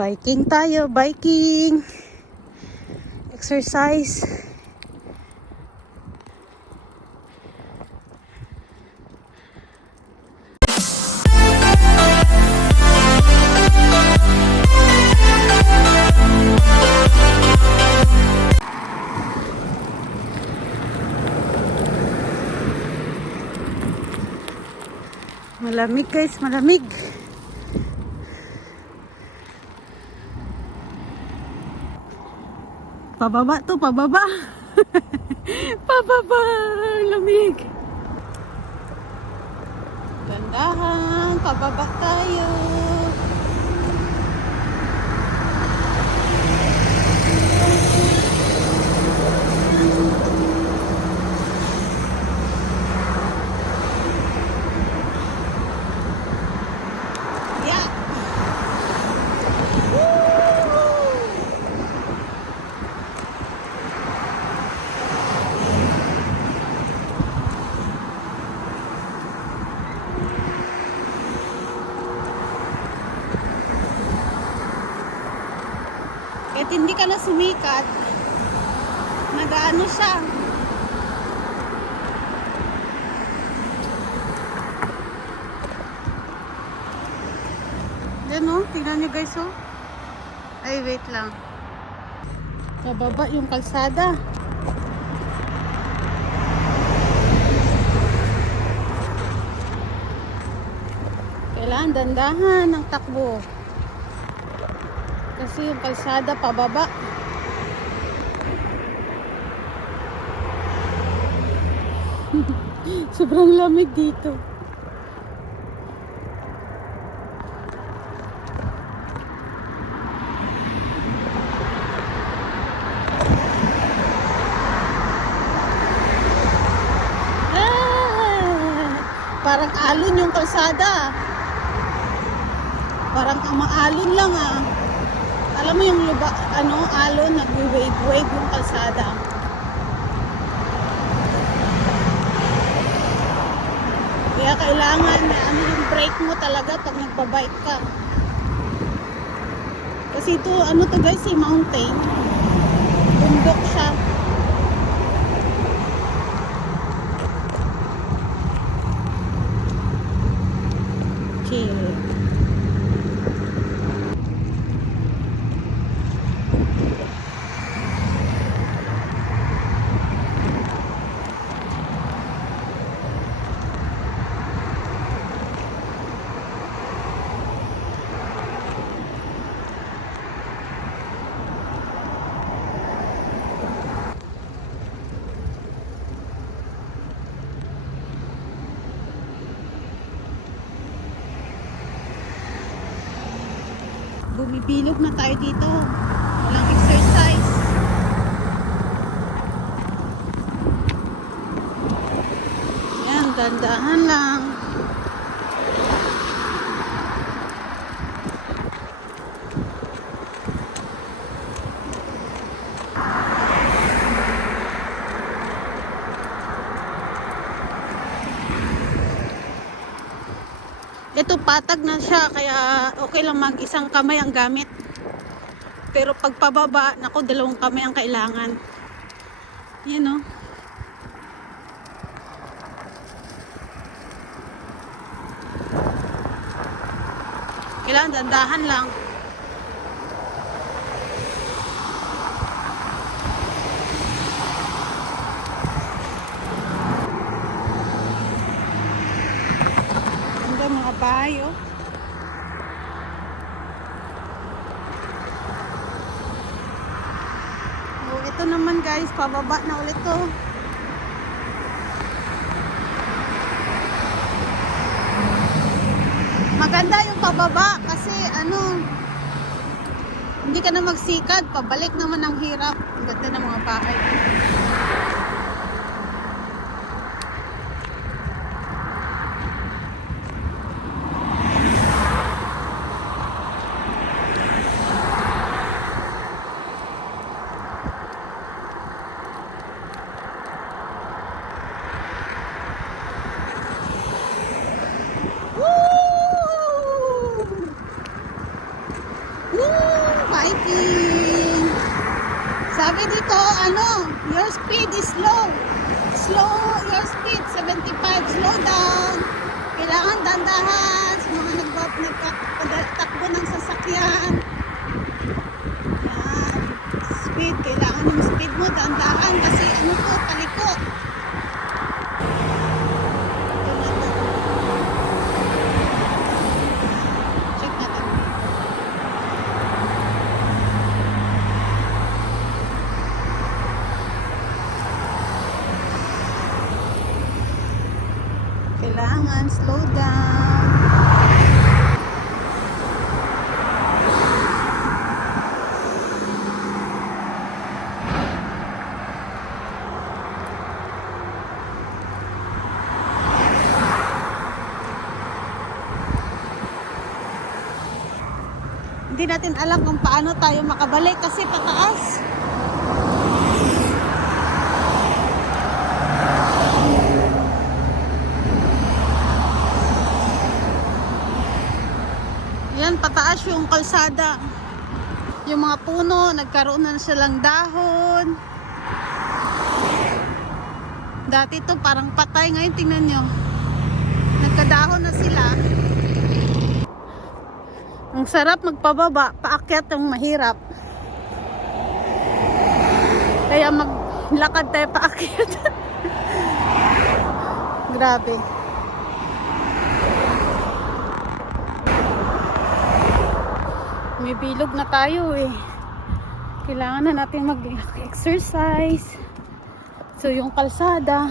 Biking tayo, biking. Exercise. Malamig guys, malamig. Pababa to, pababa. Pababa, lamig. Gandahan, pababa tayo. Kahit hindi ka na sumikat, nag-ano siya. Yan o, tingnan nyo guys o. Ay, wait lang. Pababa yung kalsada. Kailangan dandahan ng takbo. Kasi yung kalsada pababa. Sobrang lamig dito. Parang alon yung kalsada. Parang maalon lang ah. Alam mo yung luba, alon, nag-wave-wave yung kalsada. Kaya kailangan yung brake mo talaga pag nagbabike ka. Kasi ito, to guys, mountain. Bundok siya. Chill. Bumibilog na tayo dito. Walang exercise. Yan, dandahan lang. Ito patag na siya, kaya okay lang mag-isang kamay ang gamit. Pero pag pababa, naku, dalawang kamay ang kailangan. Yan o. Kailangan dandahan lang. Mga bahay oh. Oh, ito naman guys, pababa na ulit to. Maganda yung pababa kasi hindi ka na magsikad, pabalik naman ang hirap. Ang ganda ng mga bahay. Woo! sabi dito, your speed is slow. Slow your speed, 75. Slow down. Kailangan dandahan sa mga nagtatakbo ng sasakyan. Yan. Speed, kailangan yung speed mo, dandahan kasi paliko. Check natin. Kailangan slow down. Hindi natin alam kung paano tayo makabalik kasi pataas. Yan, pataas yung kalsada. Yung mga puno, nagkaroon na silang dahon. Dati to parang patay, ngayon tingnan nyo. Nagkadahon na sila. Ang sarap magpababa, paakyat yung mahirap. Kaya maglakad tayo paakyat. Grabe. May bilog na tayo eh. Kailangan na natin mag-exercise. So yung kalsada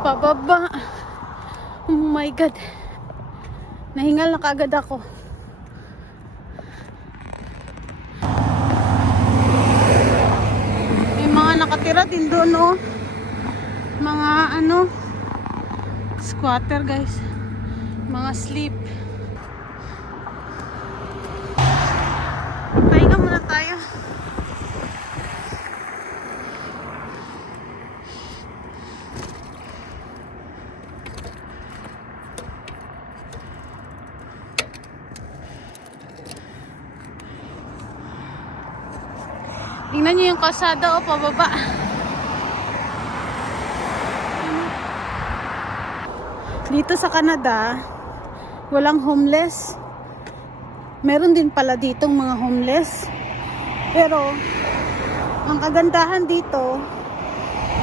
pababa. Oh my God. Nahingal na kaagad ako. May mga nakatira din doon, oh. Mga squatter guys. Mga sleep. Pahinga muna tayo. Tingnan nyo yung kalsada, pababa. Dito sa Canada, walang homeless. Meron din pala ditong mga homeless. Pero, ang kagandahan dito,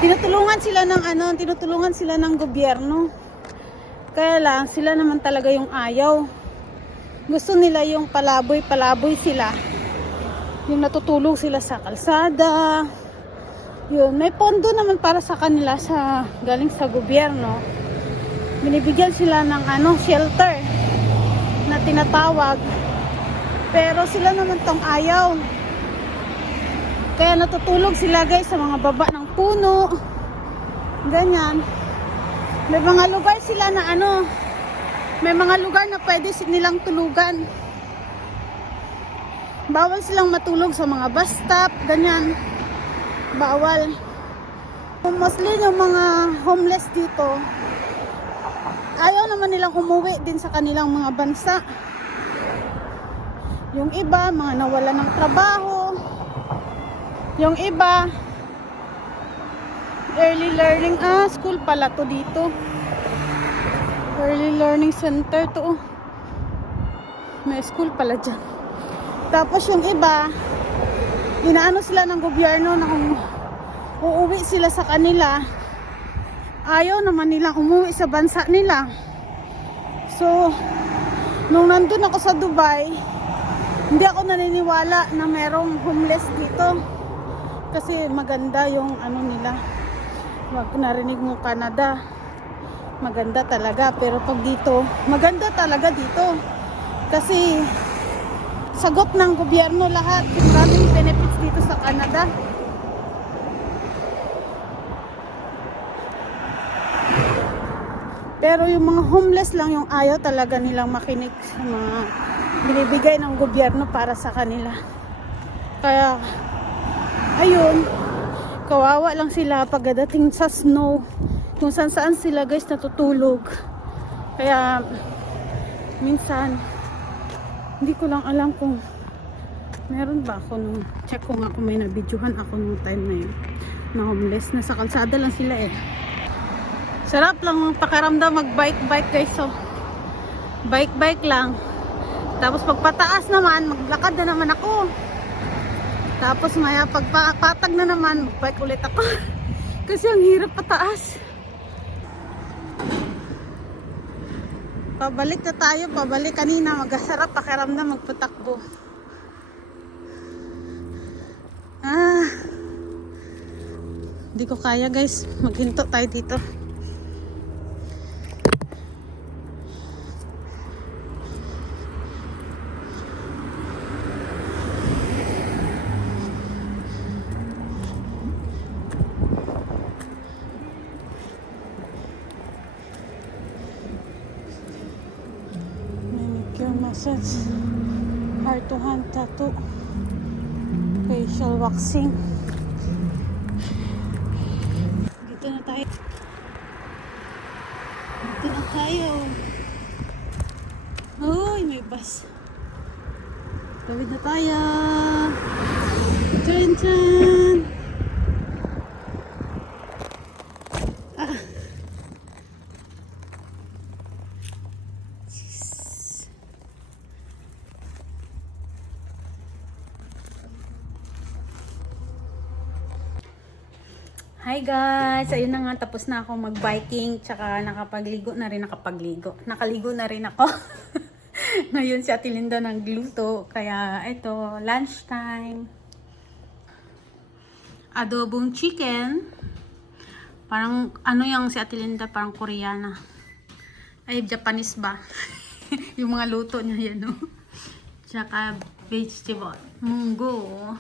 tinutulungan sila ng gobyerno. Kaya lang, sila naman talaga yung ayaw. Gusto nila yung palaboy sila. Yung natutulog sila sa kalsada. Yun, may pondo naman para sa kanila galing sa gobyerno. Binibigyan sila ng shelter na tinatawag. Pero sila naman tong ayaw. Kaya natutulog sila guys sa mga baba ng puno. Ganyan. May mga lugar sila na may mga lugar na pwede nilang tulugan. Bawal silang matulog sa mga bus stop, ganyan. Bawal. Mostly yung mga homeless dito, ayaw naman nilang umuwi din sa kanilang mga bansa. Yung iba, mga nawala ng trabaho. Yung iba, early learning, school pala to dito. Early learning center to. May school pala dyan. Tapos yung iba, inaano sila ng gobyerno na kung uuwi sila sa kanila, ayaw naman nilang umuwi sa bansa nila. So, nung nandun ako sa Dubai, hindi ako naniniwala na merong homeless dito. Kasi maganda yung nila. Wag narinig mo Canada. Maganda talaga. Pero pag dito, maganda talaga dito. Kasi sagot ng gobyerno lahat. Maraming benefits dito sa Canada. Pero yung mga homeless lang yung ayaw talaga nilang makinig sa mga binibigay ng gobyerno para sa kanila. Kaya, ayun, kawawa lang sila pagdating sa snow. Kung saan sila guys natutulog. Kaya, minsan, hindi ko lang alam kung Meron ba ako nung, check ko nga kung may nabidyohan ako nung time na yun. Na homeless, nasa kalsada lang sila eh. Sarap lang ang pakaramdam mag-bike-bike guys. So, bike-bike lang. Tapos pagpataas naman, maglakad na naman ako. Tapos maya pagpatag na naman, mag-bike ulit ako. Kasi ang hirap pataas. Pabalik na tayo, pabalik kanina. Magasarap pakiramdam magpatakbo. Hindi ko kaya guys, maghinto tayo dito. Manicure, massage, heart to hand tattoo, facial waxing. Dito na tayo. Dito na tayo. Uy, may bus. Tawid na tayo. Tchan tchan. Hi guys! Ayun na nga, tapos na ako mag-biking, tsaka nakaligo na rin ako. Ngayon si Ate Linda nagluto, kaya ito, lunchtime. Adobong chicken. Parang, ano yung si Ate Linda, parang Koreana. Ay, Japanese ba? Yung mga luto niya yan, no? Tsaka vegetable. Munggo.